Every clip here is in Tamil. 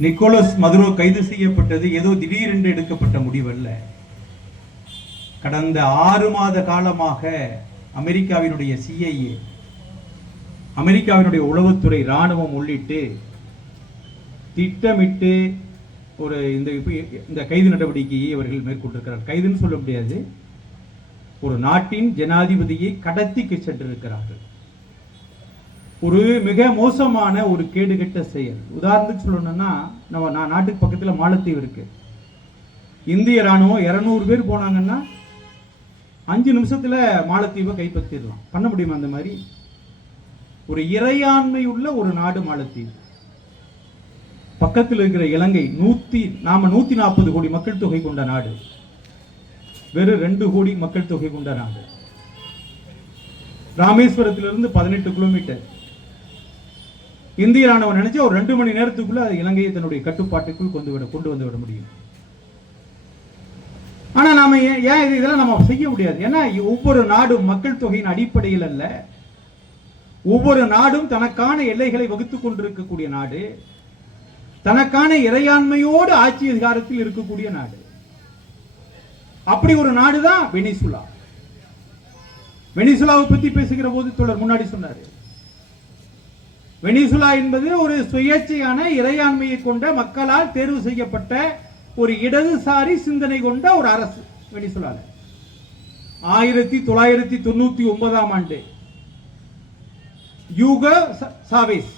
நிக்கோலஸ் மதுரோ கைது செய்யப்பட்டது. ஏதோ திடீரென்று எடுக்கப்பட்ட முடிவல்ல. கடந்த ஆறு மாத காலமாக அமெரிக்காவினுடைய சிஐஏ அமெரிக்காவினுடைய உளவுத்துறை இராணுவம் உள்ளிட்டு திட்டமிட்டு ஒரு இந்த இந்த கைது நடவடிக்கையை அவர்கள் மேற்கொண்டிருக்கிறார். கைதுன்னு சொல்ல முடியாது. ஒரு நாட்டின் ஜனாதிபதியை கடத்திக்கு சென்றிருக்கிறார்கள். ஒரு மிக மோசமான ஒரு கேடுகெட்ட செயல். உதாரணத்துக்கு சொல்லணும்னா நம்ம நான் நாட்டுக்கு பக்கத்தில் மாலத்தீவு இருக்கு. இந்திய ராணுவம் இரநூறு பேர் போனாங்கன்னா அஞ்சு நிமிஷத்துல மாலத்தீவை கைப்பற்றிடலாம். பண்ண முடியுமா அந்த மாதிரி? ஒரு இறையாண்மை உள்ள ஒரு நாடு மாலத்தீவு. பக்கத்தில் இருக்கிற இலங்கை நூற்றி நாம நூத்தி நாற்பது கோடி மக்கள் தொகை கொண்ட நாடு. வெறும் ரெண்டு கோடி மக்கள் தொகை கொண்ட நாடு. ராமேஸ்வரத்திலிருந்து பதினெட்டு கிலோமீட்டர் இந்திய ராணுவம் நினைச்சு ஒரு ரெண்டு மணி நேரத்துக்குள்ள அது இலங்கையை தன்னுடைய கட்டுப்பாட்டுக்குள் கொண்டு விட கொண்டு வந்து விட முடியும். ஆனா நாம ஏன் ஏன் இது இதெல்லாம் நம்ம செய்ய முடியாது. ஏன்னா ஒவ்வொரு நாடும் மக்கள் தொகையின் அடிப்படையில் அல்ல. ஒவ்வொரு நாடும் தனக்கான எல்லைகளை வகுத்துக் கொண்டிருக்கக்கூடிய நாடு. தனக்கான இறையாண்மையோடு ஆட்சி அதிகாரத்தில் இருக்கக்கூடிய நாடு. அப்படி ஒரு நாடுதான் வெனிசுலா. வெனிசுலாவை பத்தி பேசுகிற போது தொடர் முன்னாடி சொன்னாரு. வெனிசுலா என்பது ஒரு சுயேட்சையான இறையாண்மையை கொண்ட மக்களால் தேர்வு செய்யப்பட்ட ஒரு இடதுசாரி சிந்தனை கொண்ட ஒரு அரசு வெனிசுலா ஆயிரத்தி தொள்ளாயிரத்தி தொண்ணூத்தி ஒன்பதாம் ஆண்டு. யூக ச- சாவேஸ்.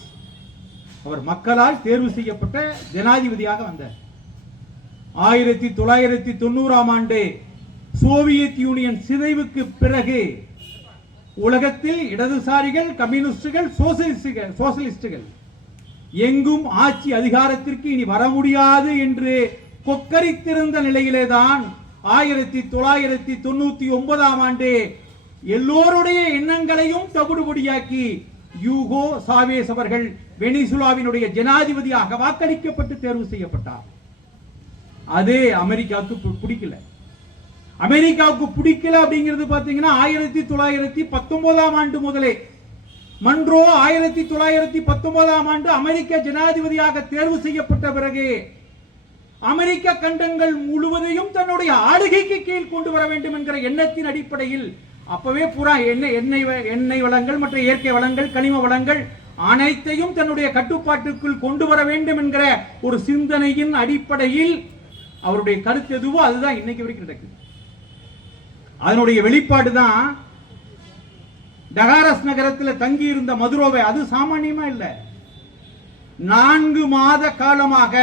அவர் மக்களால் தேர்வு செய்யப்பட்ட ஜனாதிபதியாக வந்தார். ஆயிரத்தி தொள்ளாயிரத்தி தொண்ணூறாம் ஆண்டு சோவியத் யூனியன் சிதைவுக்கு பிறகு உலகத்தில் இடதுசாரிகள் கம்யூனிஸ்டுகள் சோசலிஸ்டுகள் சோசலிஸ்டுகள் எங்கும் ஆட்சி அதிகாரத்திற்கு இனி வர முடியாது என்று கொக்கரித்திருந்த நிலையிலேதான் ஆயிரத்தி தொள்ளாயிரத்தி தொண்ணூத்தி ஒன்பதாம் ஆண்டு எல்லோருடைய எண்ணங்களையும் தகுடுபடியாக்கி யூகோ சாவேஸ் அவர்கள் வெனிசுலாவினுடைய ஜனாதிபதியாக வாக்களிக்கப்பட்டு தேர்வு செய்யப்பட்டார். அது அமெரிக்காவுக்கு பிடிக்கல. அமெரிக்காவுக்கு பிடிக்கல அப்படிங்கிறது பார்த்தீங்கன்னா ஆயிரத்தி தொள்ளாயிரத்தி பத்தொன்பதாம் ஆண்டு முதலே. மன்றோ ஆயிரத்தி தொள்ளாயிரத்தி பத்தொன்பதாம் ஆண்டு அமெரிக்க ஜனாதிபதியாக தேர்வு செய்யப்பட்ட பிறகு அமெரிக்க கண்டங்கள் முழுவதையும் தன்னுடைய ஆளுகைக்கு கீழ் கொண்டு வர வேண்டும் என்கிற எண்ணத்தின் அடிப்படையில் அப்பவே புறா எண்ணெய் எண்ணெய் வ- எண்ணெய் வளங்கள் மற்ற இயற்கை வளங்கள் கனிம வளங்கள் அனைத்தையும் தன்னுடைய கட்டுப்பாட்டுக்குள் கொண்டு வர வேண்டும் என்கிற ஒரு சிந்தனையின் அடிப்படையில் அவருடைய கருத்து எதுவோ அதுதான் இன்னைக்கு வரைக்கும் நடக்குது. அதனுடைய வெளிப்பாடு தான் டகாரஸ் நகரத்தில் தங்கி இருந்த மதுரோவை. அது சாமானியமா இல்லை. நான்கு மாத காலமாக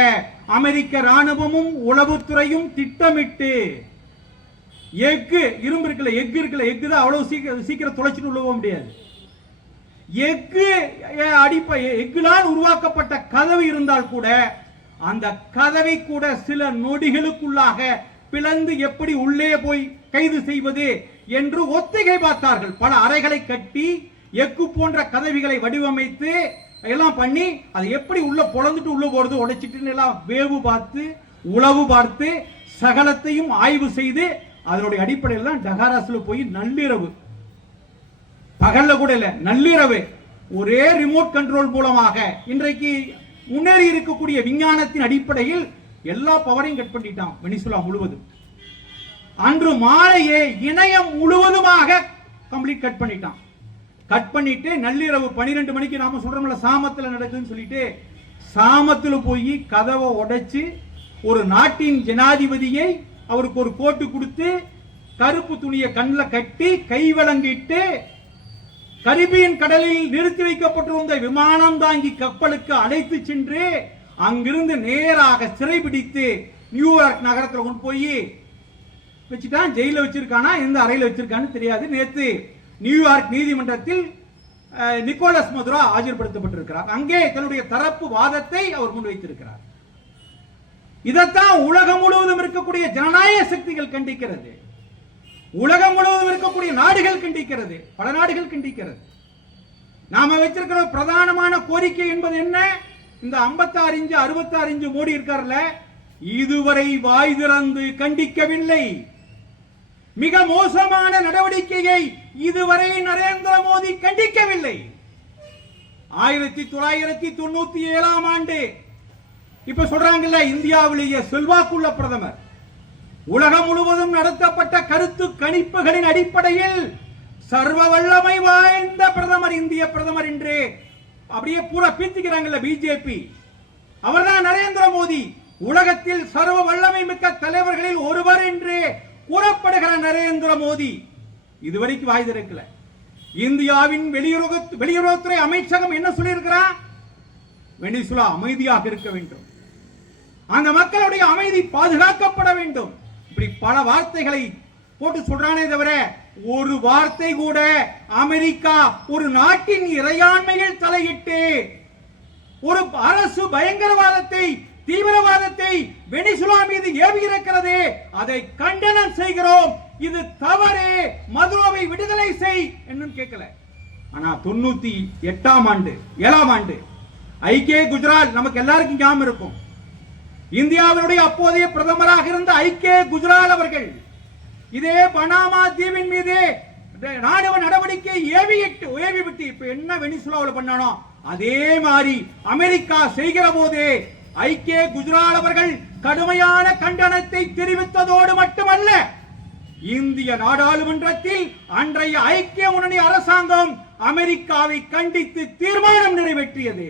அமெரிக்க ராணுவமும் உளவுத்துறையும் திட்டமிட்டு எஃகு இரும்பு இருக்குல்ல எஃகு இருக்குல்ல எஃகு தான் அவ்வளவு சீக்கிரம் சீக்கிரம் துளைச்சிட்டு உள்ள முடியாது. எஃகு அடிப்பை எஃகுலால் உருவாக்கப்பட்ட கதவு இருந்தால் கூட அந்த கதவை கூட சில நொடிகளுக்குள்ளாக பிளந்து எப்படி உள்ளே போய் கைது செய்வது என்று ஒத்திகை பார்த்தார்கள். பல அறைகளை கட்டி எக்கு போன்ற கதவிகளை வடிவமைத்து எல்லாம் பண்ணி அதை எப்படி உள்ள பொழந்துட்டு உள்ள போறது உடைச்சிட்டு எல்லாம் வேவு பார்த்து உளவு பார்த்து சகலத்தையும் ஆய்வு செய்து அதனுடைய அடிப்படையில் தான் டகாராஸ்ல போய் நள்ளிரவு. பகல்ல கூட இல்ல நள்ளிரவு. ஒரே ரிமோட் கண்ட்ரோல் மூலமாக இன்றைக்கு முன்னேறி இருக்கக்கூடிய விஞ்ஞானத்தின் அடிப்படையில் எல்லா பவரையும் கட் பண்ணிட்டான் வெனிசுலா முழுவதும். அன்று மாலையே இணையம் முழுவதுமாக கம்ப்ளீட் கட் பண்ணிட்டான். கட் பண்ணிட்டு நள்ளிரவு 12 மணிக்கு நாம சொல்றோம்ல சாமத்துல நடக்குதுன்னு சொல்லிட்டு சாமத்துல போய் கதவை உடைச்சு ஒரு நாட்டின் ஜனாதிபதியை அவருக்கு ஒரு கோட்டு கொடுத்து கருப்பு துணியை கண்ணில் கட்டி கை வழங்கிட்டு கரிபியன் கடலில் நிறுத்தி வைக்கப்பட்டிருந்த விமானம் தாங்கி கப்பலுக்கு அழைத்து சென்று அங்கிருந்து நேராக சிறைபிடித்து நியூயார்க் நகரத்தில் கொண்டு போய் வச்சுட்டான் ஜெயிலில் வச்சிருக்கானா எந்த அறையில் வச்சிருக்கான்னு தெரியாது. நேற்று நியூயார்க் நீதிமன்றத்தில் அஹ், நிக்கோலஸ் மதுரா ஆஜர்படுத்தப்பட்டிருக்கிறார். அங்கே தன்னுடைய தரப்பு வாதத்தை அவர் முன்வைத்திருக்கிறார். இதைத்தான் உலகம் முழுவதும் இருக்கக்கூடிய ஜனநாயக சக்திகள் கண்டிக்கிறது. உலகம் முழுவதும் இருக்கக்கூடிய நாடுகள் கண்டிக்கிறது. பல நாடுகள் கண்டிக்கிறது. நாம வச்சிருக்கிற பிரதானமான கோரிக்கை என்பது என்ன? இந்த 56 இஞ்சு 66 இஞ்சு மோடி இருக்கார்ல இதுவரை வாய் திறந்து கண்டிக்கவில்லை. மிக மோசமான நடவடிக்கையை இதுவரை நரேந்திர மோடி கண்டிக்கவில்லை. ஆயிரத்தி தொள்ளாயிரத்தி தொண்ணூத்தி ஏழாம் ஆண்டு இப்ப சொல்றாங்கல்ல இந்தியாவிலேயே செல்வாக்குள்ள பிரதமர். உலகம் முழுவதும் நடத்தப்பட்ட கருத்து கணிப்புகளின் அடிப்படையில் சர்வ வல்லமை வாய்ந்த பிரதமர் இந்திய பிரதமர் என்று அப்படியே பூரா பீத்திக்கிறாங்கல்ல பிஜேபி. அவர்தான் நரேந்திர மோடி. உலகத்தில் சர்வ வல்லமை மிக்க தலைவர்களில் ஒருவர் என்று கூறப்படுகிற நரேந்திர மோடி இதுவரைக்கும் வாய் திறக்கல இந்தியாவின் வெளியுறவு வெளியுறவுத்துறை அமைச்சகம் என்ன சொல்லியிருக்கிறார் வெனிசுலா அமைதியாக இருக்க வேண்டும். அந்த மக்களுடைய அமைதி பாதுகாக்கப்பட வேண்டும். இப்படி பல வார்த்தைகளை போட்டு சொல்றானே தவிர ஒரு வார்த்தை கூட அமெரிக்கா ஒரு நாட்டின் இறையாண்மையில் தலையிட்டு ஒரு அரசு பயங்கரவாதத்தை தீவிரவாதத்தை வெனிசுலா மீது ஏவியிருக்கிறது அதை கண்டனம் செய்கிறோம். இது தவறு. மதுரோவை விடுதலை செய் என்னும் கேட்கல. ஆனா தொண்ணூத்தி எட்டாம் ஆண்டு ஏழாம் ஆண்டு ஐக்கிய குஜராத் நமக்கு எல்லாருக்கும் ஞாபகம் இருக்கும். இந்தியாவினுடைய அப்போதைய பிரதமராக இருந்த ஐக்கிய குஜரால் அவர்கள் இதே பனாமா தீவின் மீது ராணுவ நடவடிக்கை ஏவிட்டு ஏவி விட்டு இப்ப என்ன வெனிசுலாவில் பண்ணானோ அதே மாதிரி அமெரிக்கா செய்கிற போதே ஐக்கிய குஜரால் அவர்கள் கடுமையான கண்டனத்தை தெரிவித்ததோடு மட்டுமல்ல இந்திய நாடாளுமன்றத்தில் அன்றைய ஐக்கிய முன்னணி அரசாங்கம் அமெரிக்காவை கண்டித்து தீர்மானம் நிறைவேற்றியது.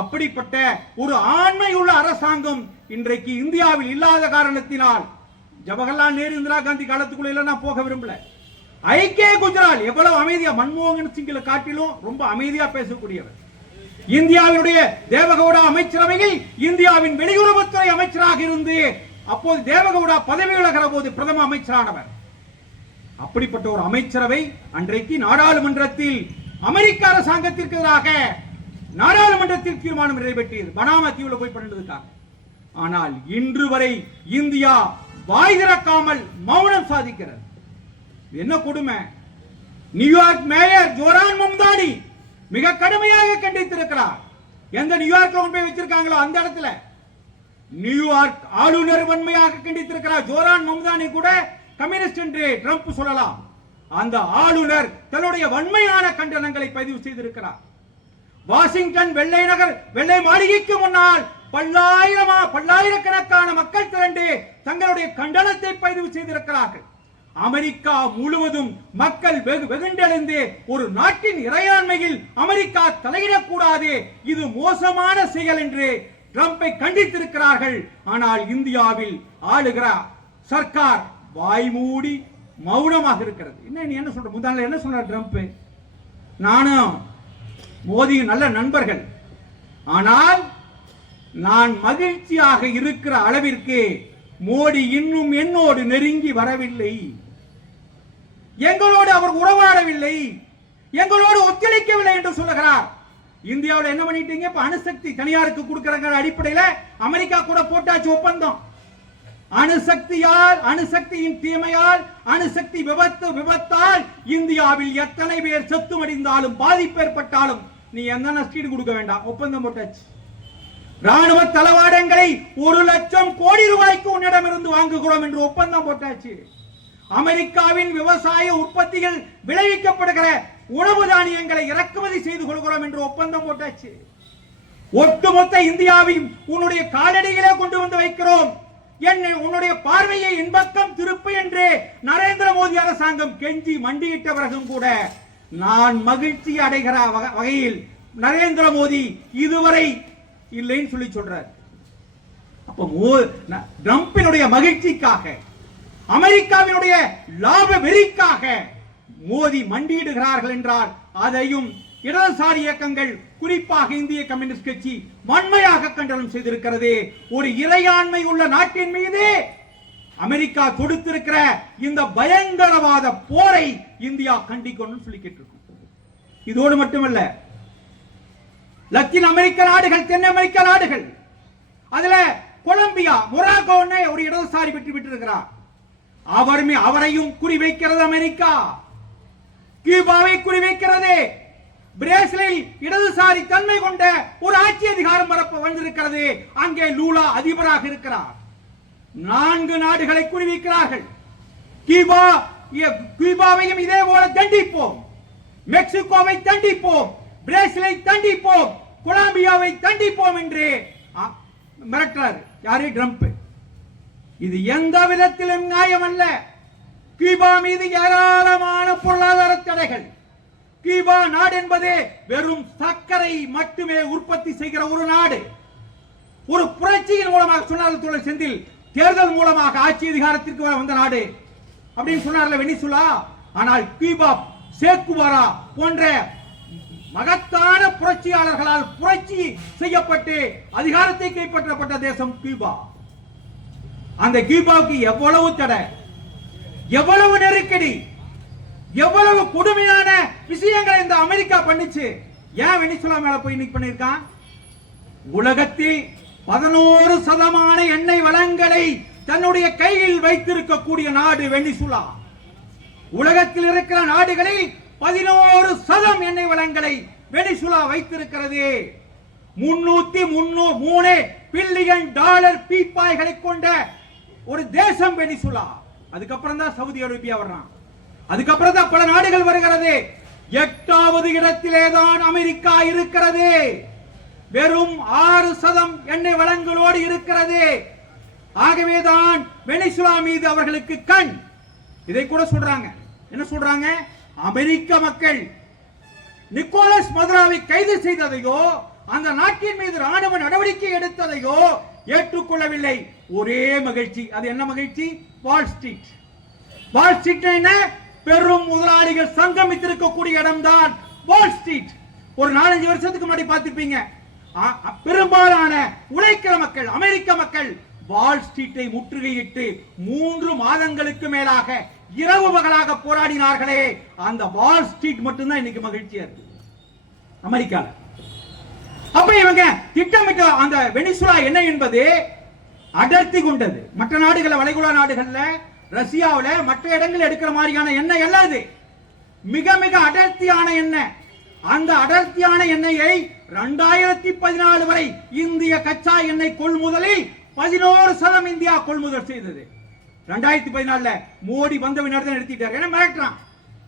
அப்படிப்பட்ட ஒரு ஆண்மை உள்ள அரசாங்கம் இன்றைக்கு இந்தியாவில் இல்லாத காரணத்தினால் ஜவஹர்லால் நேரு இந்திரா காந்தி காலத்துக்குள்ள எல்லாம் நான் போக விரும்பல. ஐக்கிய குஜரால் எவ்வளவு அமைதியா மன்மோகன் சிங்கில காட்டிலும் ரொம்ப அமைதியா பேசக்கூடியவர். இந்தியாவினுடைய தேவகவுடா அமைச்சரவையில் இந்தியாவின் வெளியுறவுத்துறை அமைச்சராக இருந்து அப்போது தேவகவுடா பதவி விலகிற போது பிரதம அமைச்சரானவர். அப்படிப்பட்ட ஒரு அமைச்சரவை அன்றைக்கு நாடாளுமன்றத்தில் அமெரிக்க அரசாங்கத்திற்கு எதிராக நாடாளுமன்றத்தில் தீர்மானம் நிறைவேற்றியது. பனாமா தீவுல போய் பண்ணதுக்காக ஆனால் இன்று வரை இந்தியா வாய் திறக்காமல் மௌனம் சாதிக்கிறது. என்ன கொடுமை? நியூயார்க் மேயர் ஜோரான் மும்தானி மிக கடுமையாக கண்டித்திருக்கிறார். எந்த நியூயார்க்ல கொண்டு போய் வச்சிருக்காங்களோ அந்த இடத்துல. நியூயார்க் ஆளுநர் வன்மையாக கண்டித்திருக்கிறார். ஜோரான் மம்தானி கூட கம்யூனிஸ்ட் என்று ட்ரம்ப் சொல்லலாம். அந்த ஆளுநர் தன்னுடைய வன்மையான கண்டனங்களை பதிவு செய்திருக்கிறார். வாஷிங்டன் வெள்ளை நகர் வெள்ளை மாளிகைக்கு முன்னால் பல்லாயிரமா பல்லாயிரக்கணக்கான மக்கள் திரண்டு தங்களுடைய கண்டனத்தை பதிவு செய்திருக்கிறார்கள். அமெரிக்கா முழுவதும் மக்கள் வெகு வெகுண்டெழுந்து ஒரு நாட்டின் இறையாண்மையில் அமெரிக்கா தலையிடக்கூடாது இது மோசமான செயல் என்று ட்ரம்பை கண்டித்திருக்கிறார்கள். ஆனால் இந்தியாவில் ஆளுகிற சர்க்கார் வாய்மூடி மௌனமாக இருக்கிறது. என்ன நீ என்ன சொல்ற? முதல்ல என்ன சொல்ற ட்ரம்ப்? நானும் மோதியும் நல்ல நண்பர்கள். ஆனால் நான் மகிழ்ச்சியாக இருக்கிற அளவிற்கு மோடி இன்னும் என்னோடு நெருங்கி வரவில்லை. எங்களோடு அவர் உறவாடவில்லை. எங்களோடு ஒத்துழைக்கவில்லை என்று சொல்லுகிறார். இந்தியாவில் என்ன பண்ணிட்டீங்க? இப்ப அணுசக்தி தனியாருக்கு கொடுக்கறங்க அடிப்படையில் அமெரிக்கா கூட போட்டாச்சு ஒப்பந்தம். அணுசக்தியால் அணுசக்தியின் தீமையால் அணுசக்தி விபத்து விபத்தால் இந்தியாவில் எத்தனை பேர் செத்து மடிந்தாலும் பாதிப்பு ஏற்பட்டாலும் நீ எந்த நஷ்டீடு கொடுக்க வேண்டாம்? ஒப்பந்தம் போட்டாச்சு. ராணுவ தளவாடங்களை ஒரு லட்சம் கோடி ரூபாய்க்கு உன்னிடமிருந்து வாங்குகிறோம் என்று ஒப்பந்தம் போட்டாச்சு. அமெரிக்காவின் விவசாய உற்பத்தியில் விளைவிக்கப்படுகிற உணவு தானியங்களை இறக்குமதி செய்து கொள்கிறோம் என்று ஒப்பந்தம் போட்டாச்சு. ஒட்டுமொத்த இந்தியாவையும் உன்னுடைய காலடியிலே கொண்டு வந்து வைக்கிறோம். என்னை உன்னுடைய பார்வையை இன்பக்கம் திருப்பு என்று நரேந்திர மோடி அரசாங்கம் கெஞ்சி மண்டியிட்ட பிறகும் கூட நான் மகிழ்ச்சி அடைகிற வகையில் நரேந்திர மோடி இதுவரை இல்லைன்னு சொல்லி சொல்றார். அப்ப ட்ரம்பினுடைய மகிழ்ச்சிக்காக அமெரிக்காவினுடைய லாப வெறிக்காக மோதி மண்டியிடுகிறார்கள் என்றால் அதையும் இடதுசாரி இயக்கங்கள் குறிப்பாக இந்திய கம்யூனிஸ்ட் கட்சி வன்மையாக கண்டனம் செய்திருக்கிறது. ஒரு இறையாண்மை உள்ள நாட்டின் மீது அமெரிக்கா தொடுத்திருக்கிற இந்த பயங்கரவாத போரை இந்தியா கண்டிக்கணும் சொல்லி கேட்டிருக்கும். இதோடு மட்டுமல்ல லத்தீன் அமெரிக்க நாடுகள் தென் அமெரிக்க நாடுகள் அதுல கொலம்பியா மொராக்கோன்னு ஒரு இடதுசாரி வெற்றி பெற்றிருக்கிறார். அவருமே அவரையும் குறிவைக்கிறது அமெரிக்கா. கியூபாவை குறிவைக்கிறது. பிரேசிலில் இடதுசாரி தன்மை கொண்ட ஒரு ஆட்சி அதிகாரம் வரப்ப வந்திருக்கிறது. அங்கே லூலா அதிபராக இருக்கிறார். நான்கு நாடுகளை குறிவைக்கிறார்கள். கியூபா கியூபாவையும் இதே போல தண்டிப்போம். மெக்சிகோவை தண்டிப்போம். பிரேசிலை தண்டிப்போம். கொலம்பியாவை தண்டிப்போம் என்று அ- மிரட்டுறாரு. யாரு? ட்ரம்ப். இது எந்த விதத்திலும் நியாயம் அல்ல கியூபா மீது ஏராளமான பொருளாதார தடைகள். கியூபா நாடு என்பது வெறும் சர்க்கரை மட்டுமே உற்பத்தி செய்கிற ஒரு நாடு. ஒரு புரட்சியின் மூலமாக சொன்னார் தோழர் செந்தில் தேர்தல் மூலமாக ஆட்சி அதிகாரத்திற்கு வந்த நாடு. அப்படின்னு சொன்னார்ல வெனிசுலா? ஆனால் கியூபா சேக்குவாரா போன்ற மகத்தான புரட்சியாளர்களால் புரட்சி செய்யப்பட்டு அதிகாரத்தை கைப்பற்றப்பட்ட தேசம் கியூபா அந்த கியூபாவுக்கு எவ்வளவு தடை எவ்வளவு நெருக்கடி எவ்வளவு கொடுமையான விஷயங்களை இந்த அமெரிக்கா பண்ணுச்சு. ஏன் வெனிசுலா மேல போய் இன்னைக்கு பண்ணிருக்கான் உலகத்தில் பதினோரு சதமான எண்ணெய் வளங்களை தன்னுடைய கையில் வைத்திருக்கக்கூடிய நாடு வெனிசுலா. உலகத்தில் இருக்கிற நாடுகளில் பதினோரு சதம் எண்ணெய் வளங்களை வெனிசுலா வைத்திருக்கிறது. முன்னூத்தி முன்னூ மூணு பில்லியன் டாலர் பீப்பாய்களை கொண்ட ஒரு தேசம் வெனிசுலா. அதுக்கப்புறம் தான் சவுதி அரேபியா வர்றான். அதுக்கப்புறம் தான் பல நாடுகள் வருகிறது. எட்டாவது இடத்திலே தான் அமெரிக்கா இருக்கிறது. வெறும் ஆறு சதம் எண்ணெய் வளங்களோடு இருக்கிறது. ஆகவேதான் வெனிசுலா மீது அவர்களுக்கு கண். இதை கூட சொல்றாங்க. என்ன சொல்றாங்க? அமெரிக்க மக்கள். நிக்கோலஸ் மதுராவை கைது செய்ததையோ அந்த நாட்டின் மீது ராணுவ நடவடிக்கை எடுத்ததையோ ஏற்றுக்கொள்ளவில்லை. ஒரே மகிழ்ச்சி. அது என்ன மகிழ்ச்சி? வால் ஸ்ட்ரீட் வால் ஸ்ட்ரீட் என்ன? பெரும் முதலாளிகள் சங்கமித்திருக்கக்கூடிய இடம்தான் வால் ஸ்ட்ரீட் ஒரு நாலஞ்சு வருஷத்துக்கு முன்னாடி பார்த்திருப்பீங்க. அ- பெரும்பாலான உழைக்கிற மக்கள் அமெரிக்க மக்கள் வால் ஸ்ட்ரீட்டை முற்றுகையிட்டு மூன்று மாதங்களுக்கு மேலாக இரவு பகலாக போராடினார்களே. அந்த வால் ஸ்ட்ரீட் மட்டும்தான் இன்னைக்கு மகிழ்ச்சியா இருக்கு. அமெரிக்கால. அப்ப இவங்க திட்டமிட்ட அந்த வெனிசுலா என்ன என்பது அடர்த்தி கொண்டது. மற்ற நாடுகளை வளைகுடா நாடுகள்ல ரஷ்யாவில் மற்ற இடங்கள் எடுக்கிற மாதிரியான எண்ணெய் அல்ல அது. மிக மிக அடர்த்தியான எண்ணெய். அந்த அடர்த்தியான எண்ணெயை ரெண்டாயிரத்தி பதினாலு வரை இந்திய கச்சா எண்ணெய் கொள்முதலில் பதினோரு சதம் இந்தியா கொள்முதல் செய்தது. ரெண்டாயிரத்தி பதினாலுல மோடி வந்த பின்னாடி தான் நிறுத்திட்டார். ஏன்னா மிரட்டுறான்?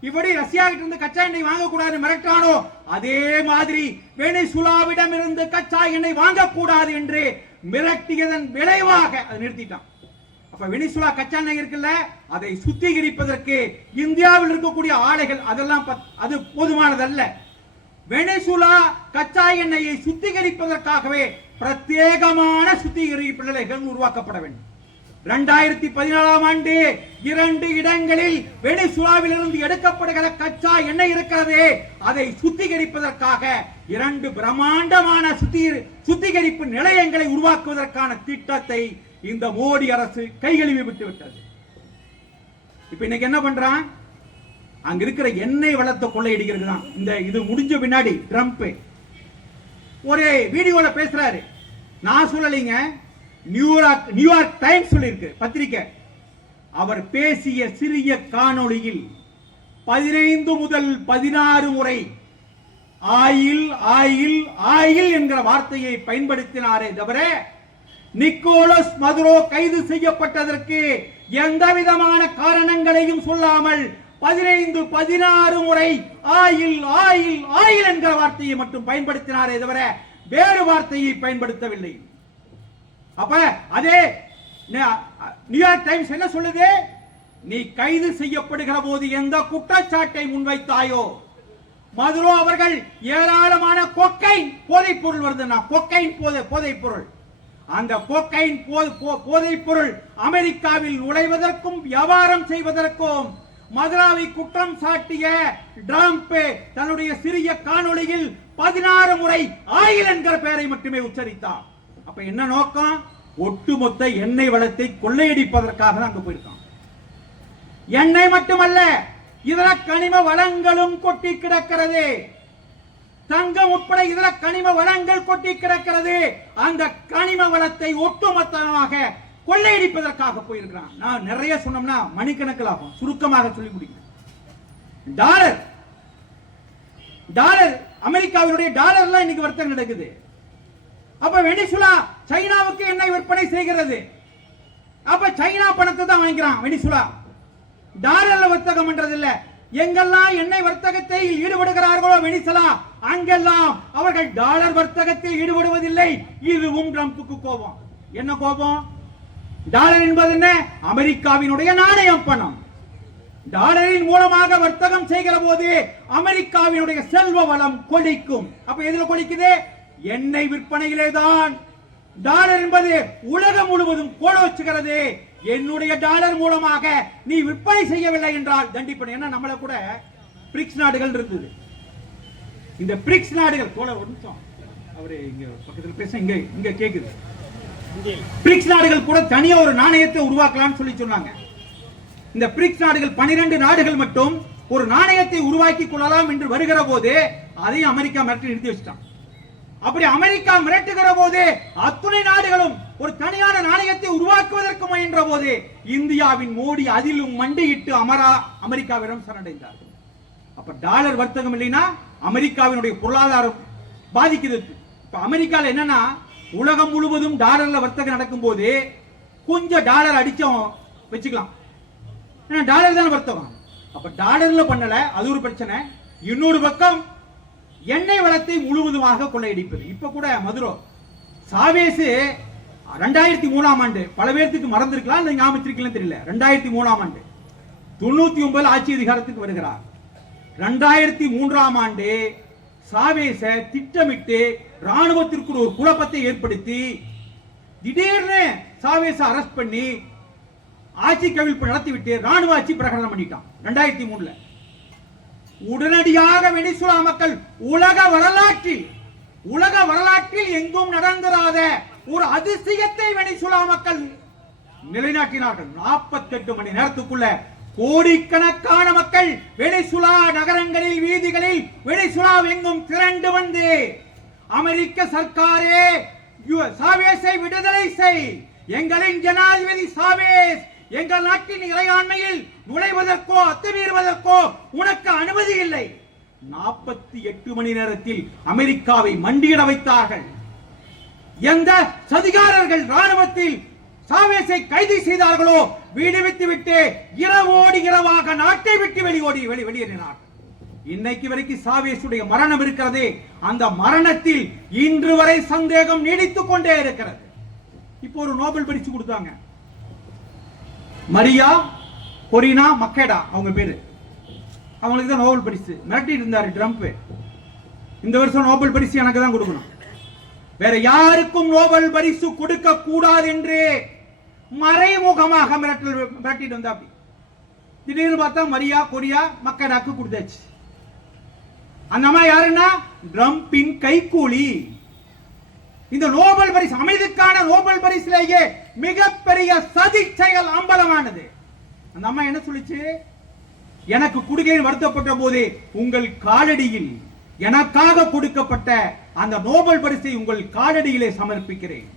இப்படி ரஷ்யா கிட்ட இருந்து கச்சா எண்ணெய் வாங்கக்கூடாது மிரட்டானோ? அதே மாதிரி வெனிசுலாவிடம் இருந்து கச்சா எண்ணெய் வாங்கக்கூடாது என்று மிரட்டியதன் விளைவாக அதை நிறுத்திட்டான். அப்ப வெனிசுலா கச்சா எண்ணெய் இருக்குல்ல அதை சுத்திகரிப்பதற்கு இந்தியாவில் இருக்கக்கூடிய ஆலைகள் அதெல்லாம் பத்- அது போதுமானதல்ல. வெனிசுலா கச்சா எண்ணெயை சுத்திகரிப்பதற்காகவே பிரத்யேகமான சுத்திகரிப்பு நிலைகள் உருவாக்கப்பட வேண்டும். இரண்டாயிரத்தி பதினாலாம் ஆண்டு இரண்டு இடங்களில் வெனிசுலாவில் இருந்து எடுக்கப்படுகிற கச்சா எண்ணெய் இருக்கிறது. அதை சுத்திகரிப்பதற்காக இரண்டு பிரம்மாண்டமான சுத்தி சுத்திகரிப்பு நிலையங்களை உருவாக்குவதற்கான திட்டத்தை இந்த மோடி அரசு கைகழுவி விட்டு விட்டது இப்ப இன்னைக்கு என்ன பண்றான்? அங்க இருக்கிற எண்ணெய் வளத்தை கொள்ளையடிக்கிறது தான் இந்த இது முடிஞ்ச பின்னாடி ட்ரம்ப் ஒரு வீடியோல பேசுறாரு. நான் சொல்லலைங்க. நியூயார்க் நியூயார்க் டைம்ஸ் சொல்லியிருக்கு பத்திரிக்கை. அவர் பேசிய சிறிய காணொளியில் பதினைந்து முதல் பதினாறு முறை ஆயில் ஆயில் ஆயில் என்கிற வார்த்தையை பயன்படுத்தினாரே தவிர நிக்கோலஸ் மதுரோ கைது செய்யப்பட்டதற்கு எந்த விதமான காரணங்களையும் சொல்லாமல் பதினைந்து பதினாறு முறை ஆயில் ஆயில் ஆயில் என்கிற வார்த்தையை மட்டும் பயன்படுத்தினாரே தவிர வேறு வார்த்தையை பயன்படுத்தவில்லை. அப்ப அதே நியூயார்க் டைம்ஸ் என்ன சொல்லுது? நீ கைது செய்யப்படுகிற போது எந்த குற்றச்சாட்டை முன்வைத்தாயோ? மதுரோ அவர்கள் ஏராளமான கொக்கைன் போதைப் பொருள் வருதுன்னா கொக்கைன் போதை போதைப் பொருள் அந்த கொக்கைன் போதைப் பொருள் அமெரிக்காவில் நுழைவதற்கும் வியாபாரம் செய்வதற்கும் மதுராவை குற்றம் சாட்டிய ட்ரம்ப் தன்னுடைய சிறிய காணொளியில் பதினாறு முறை ஆயில் என்கிற பெயரை மட்டுமே உச்சரித்தார். அப்ப என்ன நோக்கம்? ஒட்டுமொத்த எண்ணெய் வளத்தை கொள்ளையடிப்பதற்காக தான் அங்க போயிருக்கான். எண்ணெய் மட்டுமல்ல இதர கனிம வளங்களும் கொட்டி கிடக்கிறது. தங்கம் உட்பட இதர கனிம வளங்கள் கொட்டி கிடக்கிறது. அந்த கனிம வளத்தை ஒட்டுமொத்தமாக கொள்ளையடிப்பதற்காக போயிருக்கிறான். நான் நிறைய சொன்னோம்னா மணிக்கணக்கில் ஆகும் சுருக்கமாக சொல்லி முடிக்கிறேன் டாலர். டாலர் அமெரிக்காவினுடைய டாலர்லாம் இன்னைக்கு வர்த்தகம் நடக்குது. அப்ப வெனிசுலா சைனாவுக்கு எண்ணெய் விற்பனை செய்கிறது? அப்ப சைனா பணத்தை தான் வாங்கிக்கிறான் வெனிசுலா. டாலர்ல வர்த்தகம் பண்றது இல்ல எங்கெல்லாம் எண்ணெய் வர்த்தகத்தில் ஈடுபடுகிறார்களோ வெனிசுலா அங்கெல்லாம் அவர்கள் டாலர் வர்த்தகத்தில் ஈடுபடுவதில்லை. இதுவும் ட்ரம்ப்புக்கு கோபம். என்ன கோபம்? டாலர் என்பது என்ன? அமெரிக்காவினுடைய நாணயம் பணம். டாலரின் மூலமாக வர்த்தகம் செய்கிற போது அமெரிக்காவினுடைய செல்வ வளம் கொடிக்கும் அப்ப எதுல கொழிக்குது எண்ணெய் விற்பனையிலே தான் டாலர் என்பது உலகம் முழுவதும் கோல வச்சுக்கிறது என்னுடைய டாலர் மூலமாக நீ விற்பனை செய்யவில்லை என்றால் தண்டிப்பேன். ஏன்னா நம்மள கூட பிரிக்ஸ் நாடுகள் இருந்தது. இந்த பிரிக்ஸ் நாடுகள் போல ஒரு நிமிஷம். அவரு இங்க பக்கத்துல பேச இங்க இங்க கேக்குது. பிரிக்ஸ் நாடுகள் கூட தனியா ஒரு நாணயத்தை உருவாக்கலாம்னு சொல்லி சொன்னாங்க. இந்த பிரிக்ஸ் நாடுகள் 12 நாடுகள் மட்டும் ஒரு நாணயத்தை உருவாக்கி கொள்ளலாம் என்று வருகிற போது அதையும் அமெரிக்கா மிரட்டி நிறுத்தி வச்சிட்டான். அப்படி அமெரிக்கா மிரட்டுகிற போது அத்துணை நாடுகளும் ஒரு தனியான நாணயத்தை உருவாக்குவதற்கு முயன்ற போது இந்தியாவின் மோடி அதிலும் மண்டியிட்டு அமரா அமெரிக்காவிடம் சரணடைந்தார். அப்ப டாலர் வர்த்தகம் இல்லைன்னா அமெரிக்காவினுடைய பொருளாதாரம் பாதிக்குது இப்ப அமெரிக்கால என்னன்னா உலகம் முழுவதும் டாலர்ல வர்த்தகம் நடக்கும்போது கொஞ்சம் டாலர் அடிச்சோம் வச்சுக்கலாம். ஏன்னா டாலர் தானே வர்த்தகம். அப்ப டாலர்ல பண்ணல அது ஒரு பிரச்சனை. இன்னொரு பக்கம் எண்ணெய் வளத்தை முழுவதுமாக கொள்ளையடிப்பது. இப்ப கூட மதுரோ சாவேசு ரெண்டாயிரத்தி மூணாம் ஆண்டு பல பேர்த்துக்கு மறந்துருக்கலாம் இல்லை ஞாபகம் தெரியல. ரெண்டாயிரத்தி மூணாம் ஆண்டு தொண்ணூத்தி ஒன்பது ஆட்சி அதிகாரத்துக்கு வருகிறார். ரெண்டாயிரத்தி மூன்றாம் ஆண்டு சாவேச திட்டமிட்டு ராணுவத்திற்கு ஒரு குழப்பத்தை ஏற்படுத்தி திடீர்னு சாவேச அரெஸ்ட் பண்ணி ஆட்சி கவிழ்ப்பு நடத்திவிட்டு ராணுவ ஆட்சி பிரகடனம் பண்ணிட்டான். ரெண்டாயிரத்தி மூணுல. உடனடியாக வெனிசுலா மக்கள் உலக வரலாற்றில் உலக வரலாற்றில் எங்கும் நடந்திராத ஒரு அதிசயத்தை வெனிசுலா மக்கள் நிலைநாட்டினார்கள். 48 மணி நேரத்துக்குள்ள கோடிக்கணக்கான மக்கள் வெனிசுலா நகரங்களில் வீதிகளில் வெனிசுலா எங்கும் திரண்டு வந்து அமெரிக்க சர்க்காரே சாவேஸை விடுதலை செய் எங்களின் ஜனாதிபதி சாவேஸ் எங்கள் நாட்டின் இறையாண்மையில் நுழைவதற்கோ அத்துமீறுவதற்கோ உனக்கு அனுமதி இல்லை. நாற்பத்தி எட்டு மணி நேரத்தில் அமெரிக்காவை மண்டியிட வைத்தார்கள். எந்த சதிகாரர்கள் ராணுவத்தில் சாவேஸை கைது செய்தார்களோ விடுவித்து விட்டு இரவோடு இரவாக நாட்டை விட்டு வெளியோடி வெளி வெளியேறினார். இன்னைக்கு வரைக்கும் சாவேசுடைய மரணம் இருக்கிறது அந்த மரணத்தில் இன்று வரை சந்தேகம் நீடித்துக் கொண்டே இருக்கிறது. இப்போ ஒரு நோபல் பரிசு கொடுத்தாங்க. மரியா கொரினா மக்கேடா அவங்க பேரு. அவங்களுக்கு தான் நோபல் பரிசு. மிரட்டிட்டு இருந்தாரு ட்ரம்ப் இந்த வருஷம் நோபல் பரிசு எனக்கு தான் கொடுக்கணும். வேற யாருக்கும் நோபல் பரிசு கொடுக்க கூடாது என்று மறைமுகமாக மிரட்டல் மிரட்டிட்டு வந்தா அப்படி திடீர்னு பார்த்தா மரியா கொரியா மக்கடாக்கு கொடுத்தாச்சு. அந்த அம்மா யாருன்னா? ட்ரம்பின் கைக்கூலி. இந்த நோபல் பரிசு அமைதிக்கான நோபல் பரிசுலேயே மிகப்பெரிய சதி செயல் அம்பலமானது. அந்த அம்மா என்ன சொல்லிச்சு? எனக்கு கொடுக்கிறேன் வருத்தப்பட்ட போது உங்கள் காலடியில் எனக்காக கொடுக்கப்பட்ட அந்த நோபல் பரிசை உங்கள் காலடியிலே சமர்ப்பிக்கிறேன்.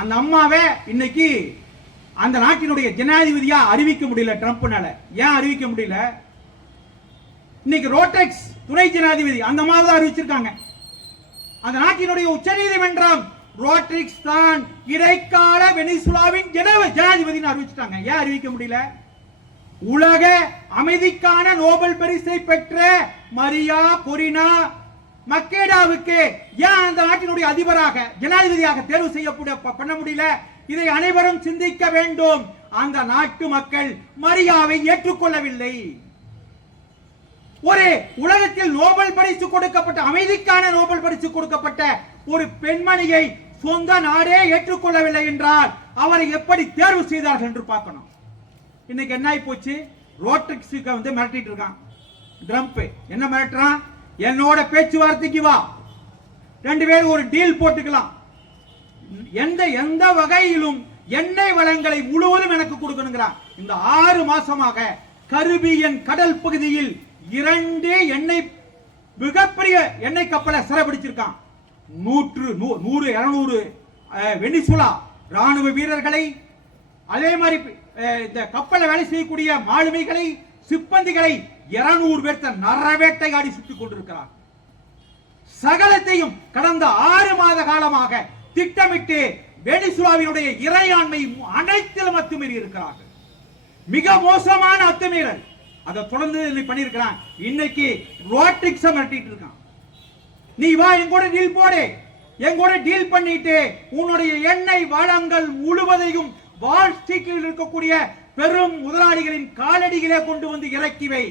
அந்த அம்மாவை இன்னைக்கு அந்த நாட்டினுடைய ஜனாதிபதியா அறிவிக்க முடியல ட்ரம்ப்னால. ஏன் அறிவிக்க முடியல? இன்னைக்கு ரோட்டெக்ஸ் துணை ஜனாதிபதி அந்த மாதிரி தான் அறிவிச்சிருக்காங்க. அந்த நாட்டினுடைய உச்சநீதிமன்றம் ரோட்ரிக்ஸ் தான் இடைக்கால வெனிசுலாவின் ஜனவ ஜனாதிபதினு அறிவிச்சிட்டாங்க. ஏன் அறிவிக்க முடியல? உலக அமைதிக்கான நோபல் பரிசை பெற்ற மரியா கொரினா மக்கேடாவுக்கு ஏன் அந்த நாட்டினுடைய அதிபராக ஜனாதிபதியாக தேர்வு செய்யக்கூடிய பண்ண முடியல? இதை அனைவரும் சிந்திக்க வேண்டும். அந்த நாட்டு மக்கள் மரியாவை ஏற்றுக்கொள்ளவில்லை. ஒரு உலகத்தில் நோபல் பரிசு கொடுக்கப்பட்ட அமைதிக்கான நோபல் பரிசு கொடுக்கப்பட்ட ஒரு பெண்மணியை சொந்த நாடே ஏற்றுக்கொள்ளவில்லை என்றால் அவரை எப்படி தேர்வு செய்தார்கள் என்று பார்க்கணும். இன்னைக்கு என்ன ஆகி போச்சு ரோட்ரிக்ஸுக்கு வந்து மிரட்டிட்டு இருக்கான். ட்ரம்ப் என்ன மிரட்டுறான்? என்னோட பேச்சுவார்த்தைக்கு வா. ரெண்டு பேரும் ஒரு டீல் போட்டுக்கலாம். எந்த எந்த வகையிலும் எண்ணெய் வளங்களை முழுவதும் எனக்கு கொடுக்கணுங்கிறான். இந்த ஆறு மாசமாக கருபியன் கடல் பகுதியில் இரண்டு எண்ணெய் மிகப்பெரிய எண்ணெய் கப்பலை சிறப்பிடிச்சிருக்கான் நூற்று நூ- நூறு இருநூறு அஹ், வெனிசுலா ராணுவ வீரர்களை அதே மாதிரி இந்த கப்பலை வேலை செய்யக்கூடிய மாலுமிகளை சிப்பந்திகளை இருநூறு பேர்த்த நரவேட்டையாடி சுட்டுக் கொண்டிருக்கிறார் சகலத்தையும் கடந்த ஆறு மாத காலமாக திட்டமிட்டு வெனிசுலாவினுடைய இறையாண்மை அனைத்திலும் அத்துமீறி இருக்கிறார்கள். மிக மோசமான அத்துமீறல். அதை தொடர்ந்து இன்னைக்கு பண்ணியிருக்கிறான். இன்னைக்கு ரோட்ரிக்ஸ மிரட்டிட்டு இருக்கான். நீ வா என் கூட டீல் போடு. என் கூட டீல் பண்ணிட்டு உன்னுடைய எண்ணெய் வளங்கள் முழுவதையும் வால் ஸ்ட்ரீட்டில் இருக்கக்கூடிய பெரும் முதலாளிகளின் காலடிகளே கொண்டு வந்து இறக்கி வை.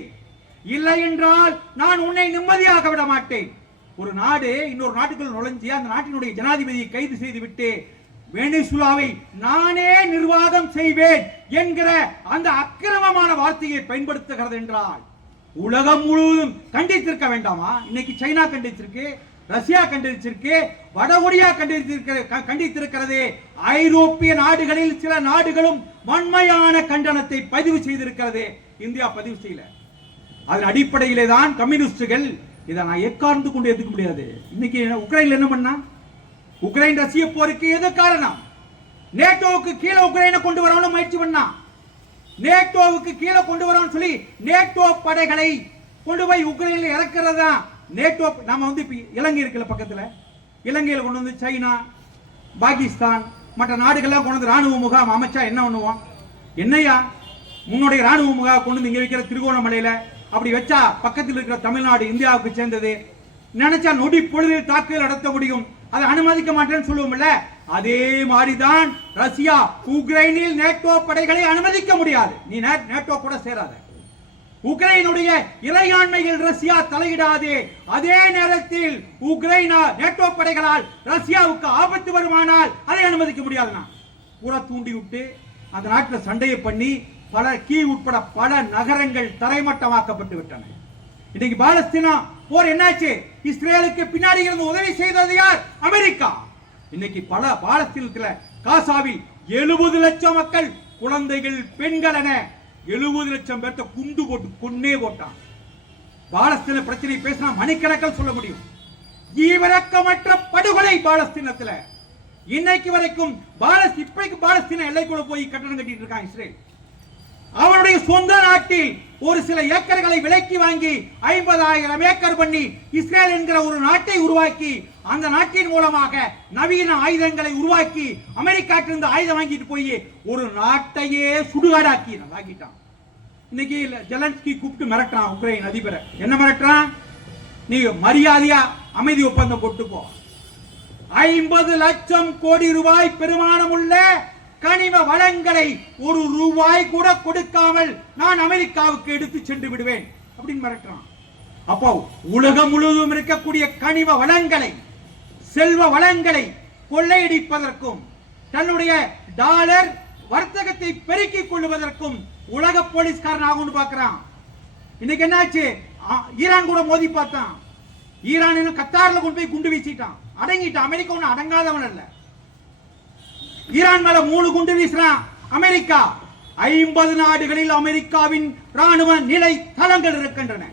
இல்லை என்றால் நான் உன்னை நிம்மதியாக விட மாட்டேன். ஒரு நாடு இன்னொரு நாட்டுக்குள் நுழைஞ்சு அந்த நாட்டினுடைய ஜனாதிபதியை கைது செய்துவிட்டு வெனிசுலாவை நானே நிர்வாகம் செய்வேன் என்கிற அந்த அக்கிரமமான வார்த்தையை பயன்படுத்துகிறது என்றால் உலகம் முழுவதும் கண்டித்திருக்க வேண்டாமா? இன்னைக்கு சைனா கண்டிச்சிருக்கு ரஷ்யா கண்டிச்சிருக்கு வடகொரியா கண்டித்திருக்க கண்டித்திருக்கிறது ஐரோப்பிய நாடுகளில் சில நாடுகளும் வன்மையான கண்டனத்தை பதிவு செய்திருக்கிறது இந்தியா பதிவு செய்யல. அதன் அடிப்படையிலே தான் கம்யூனிஸ்டுகள் இதை நான் எக்கார்ந்து கொண்டு எதுக்க முடியாது. இன்னைக்கு உக்ரைன்ல என்ன பண்ணா? உக்ரைன் ரஷ்ய போருக்கு எது காரணம்? நேட்டோவுக்கு கீழே உக்ரைனை கொண்டு வரணும்னு முயற்சி பண்ணா? நேட்டோவுக்கு கீழே கொண்டு வரணும்னு சொல்லி நேட்டோ படைகளை கொண்டு போய் உக்ரைன்ல தான் நேட்டோ நம்ம வந்து இப்ப இலங்கை இருக்குல்ல பக்கத்துல? இலங்கையில கொண்டு வந்து சைனா பாகிஸ்தான் மற்ற நாடுகள்லாம் கொண்டு வந்து ராணுவ முகாம் அமைச்சா என்ன பண்ணுவோம்? என்னையா? முன்னுடைய ராணுவ முகாம் கொண்டு வந்து இங்க வைக்கிற திருகோணமலையில அப்படி வச்சா பக்கத்தில் இருக்கிற தமிழ்நாடு இந்தியாவுக்கு சேர்ந்தது. நினைச்சா நொடி பொழுதில் தாக்குதல் நடத்த முடியும். அதை அனுமதிக்க மாட்டேன்னு சொல்லுவோம்ல அதே மாதிரிதான் ரஷ்யா உக்ரைனில் நேட்டோ படைகளை அனுமதிக்க முடியாது. நீ நேட்டோ கூட சேராத. உக்ரைனுடைய இறையாண்மையில் ரஷ்யா தலையிடாது. அதே நேரத்தில் உக்ரைனா நேட்டோ படைகளால் ரஷ்யாவுக்கு ஆபத்து வருமானால் அதை அனுமதிக்க முடியாது பூரா தூண்டி விட்டு அந்த நாட்டில் சண்டையை பண்ணி பல கீ உட்பட பல நகரங்கள் தரைமட்டமாக்கப்பட்டு விட்டன. இன்னைக்கு பாலஸ்தீனா போர் என்னாச்சு? இஸ்ரேலுக்கு பின்னாடி இருந்து உதவி செய்தது யார்? அமெரிக்கா. இன்னைக்கு பல பாலஸ்தீனத்துல காசாவில் எழுபது லட்சம் மக்கள் குழந்தைகள் பெண்கள் என எழுபது லட்சம் பேர்த்த குண்டு போட்டு கொன்னே போட்டான் பாலஸ்தீன பிரச்சனை பேசினா மணிக்கணக்கில் சொல்ல முடியும். ஈவிரக்கமற்ற படுகொலை பாலஸ்தீனத்தில். இன்னைக்கு வரைக்கும் பாலஸ் இப்பைக்கு பாலஸ்தீன எல்லைக்குள்ள போய் கட்டணம் கட்டிட்டு இருக்கான் இஸ்ரேல். அவருடைய சொந்த நாட்டில் ஒரு சில ஏக்கர்களை விலைக்கு வாங்கி ஐம்பதாயிரம் ஏக்கர் பண்ணி இஸ்ரேல் என்கிற ஒரு நாட்டை உருவாக்கி அந்த நாட்டின் மூலமாக நவீன ஆயுதங்களை உருவாக்கி அமெரிக்காட்டிலிருந்து ஆயுதம் வாங்கிட்டு போய் ஒரு நாட்டையே சுடுகாடாக்கி ஆக்கிட்டான் இன்னைக்கு ஜெலன்ஸ்கி கூப்பிட்டு மிரட்டுறான் உக்ரைன் அதிபரை. என்ன மிரட்டுறான்? நீ மரியாதையா அமைதி ஒப்பந்தம் போட்டுக்கோ. ஐம்பது லட்சம் கோடி ரூபாய் பெருமானம் உள்ள கனிம வளங்களை ஒரு ரூபாய் கூட கொடுக்காமல் நான் அமெரிக்காவுக்கு எடுத்து சென்று விடுவேன் அப்படின்னு மிரட்டுறான். அப்போ உலகம் முழுவதும் இருக்கக்கூடிய கனிம வளங்களை செல்வ வளங்களை கொள்ளையடிப்பதற்கும் தன்னுடைய டாலர் வர்த்தகத்தை பெருக்கிக் கொள்வதற்கும் உலக போலீஸ்காரன் ஆகும்னு பார்க்கிறான். இன்னைக்கு என்னாச்சு? ஈரான் கூட மோதி பார்த்தான். ஈரான் கத்தாரில் கொண்டு போய் குண்டு வீசிட்டான். அடங்கிட்டான். அமெரிக்கா ஒன்று அடங்காதவன் இல்லை ஈரான் மேல மூணு குண்டு வீசுறான் அமெரிக்கா ஐம்பது நாடுகளில் அமெரிக்காவின் ராணுவ நிலை தளங்கள் இருக்கின்றன.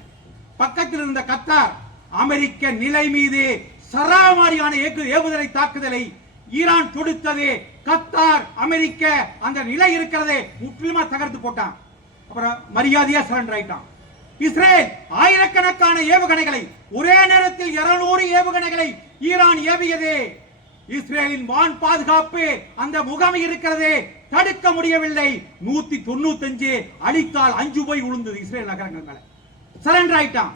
பக்கத்தில் இருந்த கத்தார் அமெரிக்க நிலை மீது சராமாரியான ஏகு- ஏவுதலை தாக்குதலை ஈரான் தொடுத்தது கத்தார் அமெரிக்க அந்த நிலை இருக்கிறதே முற்றிலுமா தகர்த்து போட்டான். அப்புறம் மரியாதையா சரண்டர் ஆயிட்டான். இஸ்ரேல் ஆயிரக்கணக்கான ஏவுகணைகளை ஒரே நேரத்தில் 200 ஏவுகணைகளை ஈரான் ஏவியது இஸ்ரேலின் வான் பாதுகாப்பு அந்த முகாமை இருக்கிறது. தடுக்க முடியவில்லை. நூத்தி தொண்ணூத்தஞ்சு அழித்தால் அஞ்சு போய் விழுந்தது இஸ்ரேல் நகரங்கள் மேல. சரண்டர் ஆயிட்டான்.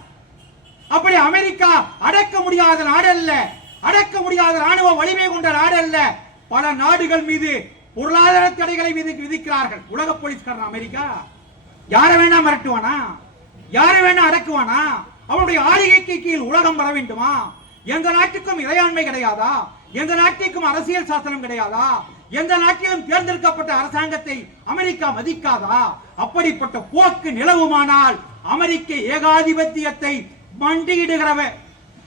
அப்படி அமெரிக்கா அடக்க முடியாத நாடு அல்ல. அடக்க முடியாத ராணுவ வலிமை கொண்ட நாடு அல்ல. பல நாடுகள் மீது பொருளாதார தடைகளை விதிக்கிறார்கள். உலக போலீஸ்காரன் அமெரிக்கா. யாரை வேணா மிரட்டுவானா? யாரை வேணா அடக்குவானா? அவனுடைய ஆளுகைக்கு கீழ் உலகம் வர வேண்டுமா? எங்க நாட்டுக்கும் இறையாண்மை கிடையாதா? எந்த நாட்டிற்கும் அரசியல் சாசனம் கிடையாதா? எந்த நாட்டிலும் தேர்ந்தெடுக்கப்பட்ட அரசாங்கத்தை அமெரிக்கா மதிக்காதா? அப்படிப்பட்ட போக்கு நிலவுமானால் அமெரிக்க ஏகாதிபத்தியத்தை மண்டியிடுகிறவர்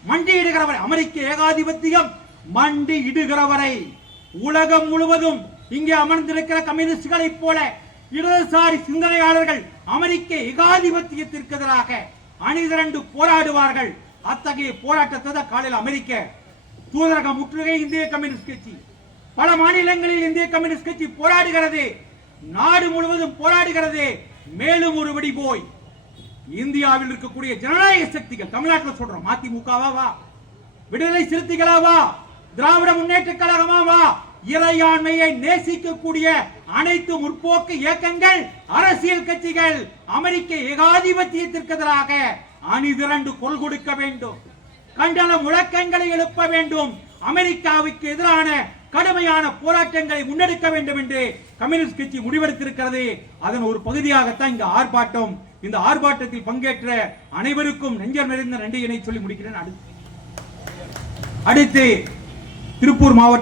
மண்டியிடுகிறவர் அமெரிக்க ஏகாதிபத்தியம் மண்டியிடுகிறவரை. உலகம் முழுவதும் இங்கே அமர்ந்திருக்கிற கம்யூனிஸ்டுகளை போல இடதுசாரி சிந்தனையாளர்கள் அமெரிக்க ஏகாதிபத்தியத்திற்கு எதிராக அணிதிரண்டு போராடுவார்கள். அத்தகைய போராட்டத்தை தான் காலையில் அமெரிக்க தூதரக முற்றுகை இந்திய கம்யூனிஸ்ட் கட்சி. பல மாநிலங்களில் இந்திய கம்யூனிஸ்ட் கட்சி போராடுகிறது. நாடு முழுவதும் போராடுகிறது. மேலும் ஒரு படி போய். இந்தியாவில் இருக்கக்கூடிய ஜனநாயக சக்திகள் தமிழ்நாட்டில் சொல்றோம் மதிமுகவா வா. விடுதலை சிறுத்தைகளா வா. திராவிட முன்னேற்ற கழகமா வா. இறையாண்மையை நேசிக்கக்கூடிய அனைத்து முற்போக்கு இயக்கங்கள் அரசியல் கட்சிகள் அமெரிக்க ஏகாதிபத்தியத்திற்கு எதிராக அணிதிரண்டு கொள் கொடுக்க வேண்டும். கண்டன முழக்கங்களை எழுப்ப வேண்டும். அமெரிக்காவுக்கு எதிரான கடுமையான போராட்டங்களை முன்னெடுக்க வேண்டும் என்று கம்யூனிஸ்ட் கட்சி முடிவெடுத்திருக்கிறது. அதன் ஒரு பகுதியாகத்தான் இந்த ஆர்ப்பாட்டம். இந்த ஆர்ப்பாட்டத்தில் பங்கேற்ற அனைவருக்கும் நெஞ்சம் நிறைந்த நன்றியினை சொல்லி முடிக்கிறேன். அடுத்து. அடுத்து திருப்பூர் மாவட்ட